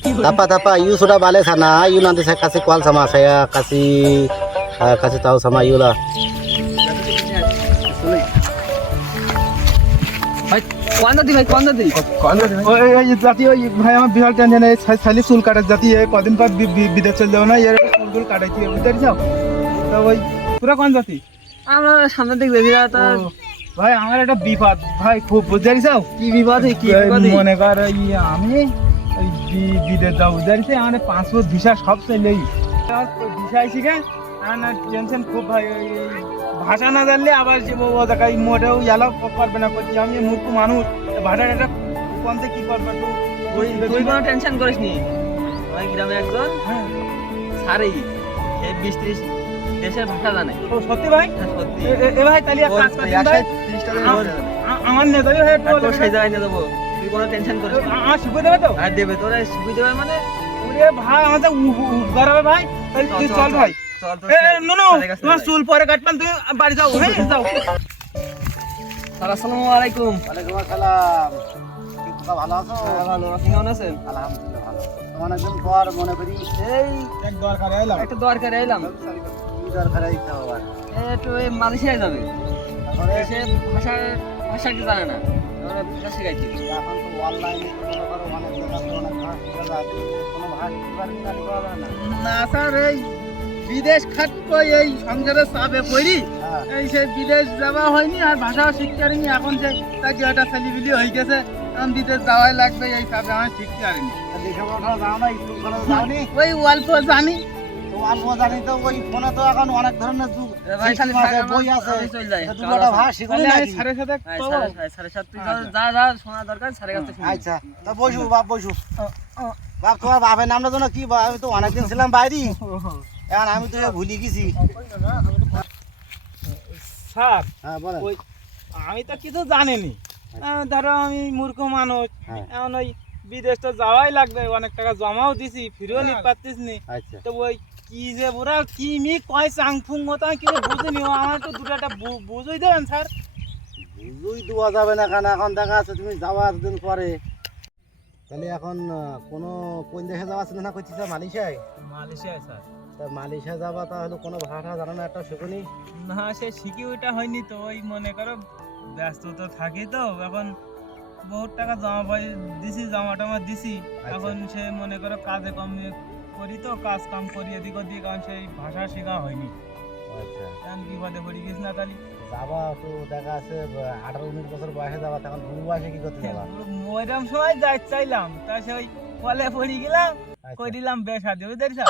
Tapa you sudah balik sana, you nanti saya kasih call sama saya kasih tahu sama you lah. ভাই কোয়ান্ডা দি ভাই কোয়ান্ডা দি ওই জাতি ওই ভাই আমার বিহার টেনশন এই খালি চুল কাটার জাতি কদিন পর বিদেশ চলে যাবো না এর চুল কাটাইছি বুঝতে পারছো তো ওই পুরো কোন জাতি আমরা সামনে দিক দেখি না তা ভাই আমার একটা বিপদ ভাই খুব বুঝতে পারছো কি বিপদ কি বিপদ মনে কর আমি ওই বিদেশ যাবো বুঝতে পারছি আমার পাসপোর্ট ভিসা সব চলেই ভিসা আইসি গে আমার টেনশন খুব ভাই ভাষা না জানলে আবার যে ও জায়গায় মোটেও ইয়ালা করবে না করছি আমি মূর্খ মানুষ ভাষাটা কোনতে কি করবে তুই কোনো টেনশন করিস নি ওই গ্রামে একজন সারেই এই 20-30 দেশের ভাষা জানে ও সত্যি ভাই সত্যি এ ভাই তাহলে এক কাজ করুন ভাই 30 টাকা আমার নেতা ভাই তো সেই জায়গায় নিয়ে দেবো তুই কোনো টেনশন করিস না আমার শিখে দেবে তো আর দেবে তোরা শিখিয়ে দেবে মানে ওরে ভাই আমাদের উপকার হবে ভাই তাহলে তুই চল ভাই চল তো নো তোমার চুল পরে কাটপান তুমি বাড়ি যাও হ্যাঁ যাও আসসালামু আলাইকুম ওয়ালাইকুম আসসালাম। কি খোকা ভালো আছো? ভালো আপনি কেমন আছেন আলহামদুলিল্লাহ ভালো। তোমার একজন পর মনে করি এই এক দরকার এলাম একটা দরকারে এলাম কি দরকার আইতে হবে আর? একটু ওই মালয়েশিয়ায় যাবে তারপরে সে ভাষাটি জানে না আমরা ভাষা শেখাইছি এখন তো অনলাইনে মনে করো অনেক জায়গা অনেক ভাষা শেখা যায় কোনো ভাষা শিখবার জানি করা যায় না। না স্যার এই বিদেশ খাট কই এই সংসারের চাপে পড়ি হ্যাঁ এই সে বিদেশ যাওয়া হয়নি আর ভাষা শিখতে পারিনি এখন যে তাকে একটা ছেলেবিলি হয়ে গেছে এখন বিদেশ যাওয়াই লাগবে এই চাপে আমি শিখতে পারিনি দেশে কোথাও যাও না স্কুল কলেজ যাওনি? ওই অল্প জানি তো অল্প জানি তো ওই ফোনে তো এখন অনেক ধরনের ভাই খালি বই আছে চল যাই তো দুটো ভাষা শিখুন তাহলে আমি নাকি? স্যারের সাথে কবো? সাড়ে সাত তুই যা যা শোনা দরকার সাড়ে কাছে শুনি আচ্ছা তো বসু বাপ বসু বাপ তোমার বাপের নামটা যেন কি আমি তো অনেকদিন ছিলাম বাইরে এখন আমি তো ভুলে গেছি। স্যার হ্যাঁ বলেন। ওই আমি তো কিছু জানিনি ধরো আমি মূর্খ মানুষ হ্যাঁ এখন ওই বিদেশ তো যাওয়াই লাগবে অনেক টাকা জমাও দিছি ফিরেও নিতে পারতিস নি আচ্ছা তো ওই কি যে ওরা কি মি কয় চাংফুং মতো আমি কিছু বুঝিনি ও আমার তো দুটো একটা বুঝই দেবেন স্যার বুঝুই দেওয়া যাবে না কেন এখন দেখা যাচ্ছে তুমি যাওয়ার দিন পরে তাহলে এখন কোনো কোন দেশে যাওয়ার চিন্তা করছিস মালয়েশিয়ায়? মালয়েশিয়ায় স্যার তা মালয়েশিয়া যাবা তাহলে কোনো ভাষা জানো না একটা শেখুনি? না সে শিখি ওইটা হয়নি তো ওই মনে করো ব্যস্ত তো থাকি তো এখন বহুত টাকা জমা দিছি জমা টমা দিছি এখন সে মনে করো কাজে কম করি তো কাজ কাম করি এদিক ওদিক কারণ সেই ভাষা শেখা হয়নি আচ্ছা এখন বিপদে পড়ে গেছি না তাহলে যাবা তো দেখা আছে 18-19 বছর বয়সে যাবা তখন বুড়ো বয়সে কি করতে যাবা? ওইরকম সময় যাই চাইলাম তা সে ওই কলে পড়ে গেলাম আচ্ছা, কই দিলাম বেশাদি বুঝতে আচ্ছা।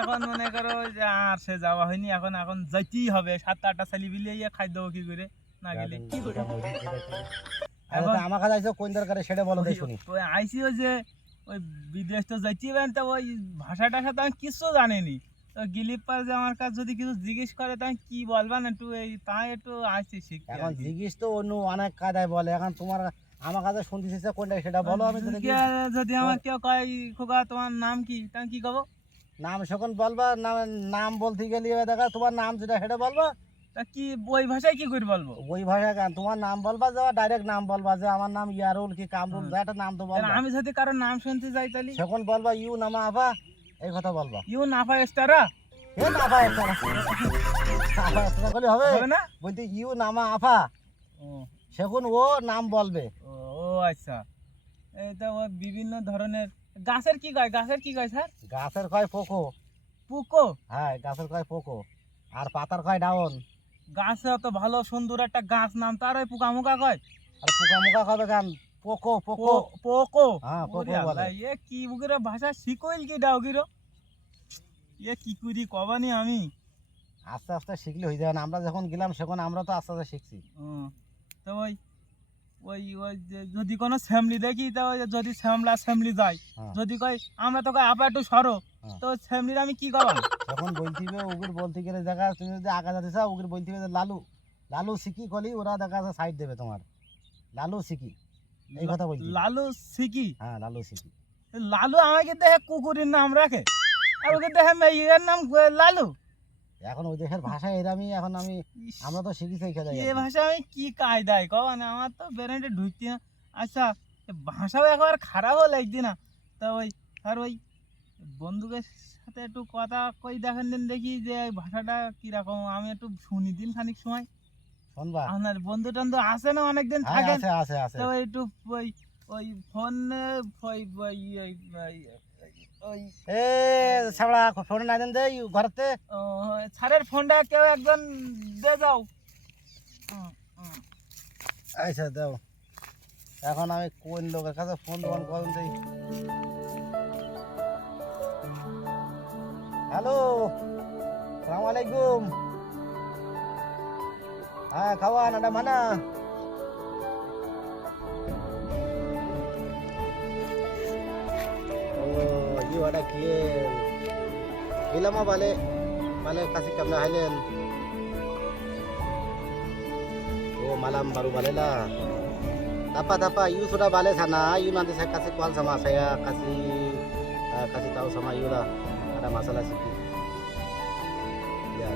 এখন মনে করো যে আর সে যাওয়া হয়নি এখন যাইতেই হবে 7-8টা ছেলে বিলিয়ে খাই দেবো কি করে না গেলে কি করে আচ্ছা, তা আমার কাছে আইসো কোন দরকারে সেটা বলো দেখি শুনি। ওই আইসিও যে ওই বিদেশ তো যাইতেই পারেন তো ওই ভাষাটা সাথে আমি কিছু জানিনি তো গিলিপ পার যে আমার কাছে যদি কিছু জিজ্ঞেস করে তাই কি বলবেন একটু এই তাই একটু আইসি শিখতে এখন জিজ্ঞেস তো অন্য অনেক কায়দায় বলে এখন তোমার আমার কাছে শুনতে ইচ্ছা কোনটা সেটা বলো আমি তো দেখি। যদি আমার কেউ কয় খোকা তোমার নাম কি তাই কি কব নাম যখন বলবা নাম বলতে গেলে দেখা তোমার নাম যেটা সেটা বলবা তা কি ওই ভাষায় কি করে বলবো ওই ভাষা গান তোমার নাম বলবা যাওয়া ডাইরেক্ট নাম বলবা যে আমার নাম ইয়ারুল কি কামরুল যা একটা নাম তো বলবা আমি যদি কারোর নাম শুনতে যাই তাহলে যখন বলবা ইউ নামা আফা এই কথা বলবা ইউ নাফা স্টারা এ না আফা একটা না আফা একটা না করলে হবে হবে না বলতে ইউ নামা আফা ও সেখন ও নাম বলবে। ও আচ্ছা এই তো ও বিভিন্ন ধরনের গাছের কি কয় স্যার গাছের কয় পোকো। পুকো হ্যাঁ গাছের কয় পোকো আর পাতার কয় ডাউন। গাছে অত ভালো সুন্দর একটা গাছ নাম তার ওই পোকা মুকা কয় আর পোকা মুখা কবে গান পোকো পোকো। পোকো হ্যাঁ পোকো ওরে বলে। আল্লাহ, এ কি বুকের ভাষা শিকইল কি ডাউগিরো এ কি করি কবানি আমি আস্তে আস্তে শিখলে হয়ে যাবে না। আমরা যখন গেলাম সেখন আমরা তো আস্তে আস্তে শিখছি। তো ওই ওই ওই যদি কোনো ফ্যামিলি দেখি তো যদি ফ্যামিলি যায় হ্যাঁ। যদি কয় আমরা তো কয় আপা একটু সরো হ্যাঁ। তো ফ্যামিলির আমি কি করলাম যখন বলতে হবে উগুর বলতে গেলে দেখা তুমি যদি আগা যেতে চাও উগুর বলতে হবে যে লালু লালু সিকি কলি ওরা দেখা যাচ্ছে সাইড দেবে তোমার লালু সিকি এই কথা বলছি। লালু সিকি হ্যাঁ লালু সিকি। লালু আমাকে দেখে কুকুরের নাম রাখে আর ওকে দেখে মেয়ের নাম লালু এখন ওই দেশের ভাষা এরামই এখন আমরা তো শিখি সেই খেলে এ ভাষা আমি কি কায়দায় কও মানে আমার তো ব্রেনে ঢুকতি না। আচ্ছা এ ভাষাও একবার খারাপও লাগতি না তো ওই স্যার ওই বন্ধুকের সাথে একটু কথা কই দেখেন দিন দেখি যে এই ভাষাটা কিরকম, আমি একটু শুনি দিন খানিক সময়। শুনবা? আপনার বন্ধু টন্ধু আছে না অনেকদিন হ্যাঁ, থাকেন, আছে আছে আছে। তো একটু ওই ওই ফোনে ওই ওই ওই ওই- ওই এ ছাবড়া ফোন না দেন দেই ঘরতে। ও, স্যারের ফোনটা কেউ একজন দিয়ে যাও। হুম, হুম। আচ্ছা দাও। এখন আমি কোন লোকের কাছে ফোন দোকান করেন দেই। হ্যালো, সালাম আলাইকুম। হ্যাঁ খাওয়ান এটা মানা। Oh, you ada kiel. Bila mau balik, balik kasih kamera Highland. Oh, malam baru balik lah. Apa, you sudah balik sana. You nanti saya kasih call sama saya, kasih tahu sama you lah. Ada masalah sedikit. Ya.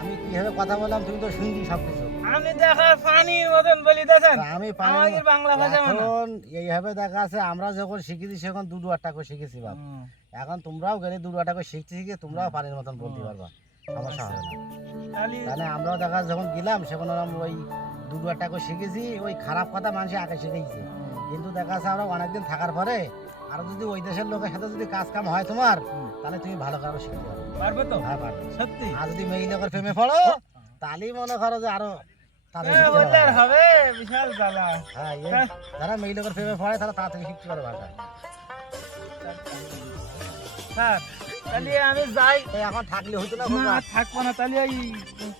আমি কিভাবে কথা বললাম তুমি তো শুনছি সবকিছু। আমি দেখার পানির মতন বলি দেখেন, আমি আমাদের বাংলা ভাষা মানে এখন এইভাবে দেখা আছে, আমরা যখন শিখেছি সেখন দু একটা করে শিখেছি বাপ। এখন তোমরাও গেলে দু একটা করে শিখে তোমরাও পানির মতন বলতে পারবা, সমস্যা হবে না। তাহলে মানে আমরাও দেখা যখন গেলাম সেখন আমরা ওই দু একটা করে শিখেছি। ওই খারাপ কথা মানুষ আগে শিখেছে, কিন্তু দেখা যাচ্ছে আমরা অনেকদিন থাকার পরে আর যদি ওই দেশের লোকের সাথে যদি কাজ কাম হয় তোমার, তাহলে তুমি ভালো করে শিখতে পারবে। পারবে তো? হ্যাঁ পারবে। সত্যি? আর যদি মেয়ে লোকের প্রেমে পড়ো তাহলেই মনে করো যে আরো তাদের শিখতে বললে আর পারবে। হবে, বিশাল জ্বালা। হ্যাঁ, যারা মেয়ে লোকের প্রেমে পড়ে তারা তাড়াতাড়ি শিখতে পারে ভাষা। স্যার তাহলে আমি যাই। এই এখন থাকলে হতো না? না থাকবো না, তাহলে এই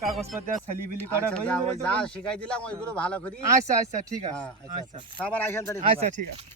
কাগজপত্র ছেলিবিলি করা আচ্ছা, হয়ে যা যাবে ওই তো। যা শিখাই দিলাম ওইগুলো ভালো করি। আচ্ছা আচ্ছা ঠিক আছে। হ্যাঁ, আচ্ছা আচ্ছা আবার আইসেন তাহলে। আচ্ছা ঠিক আছে।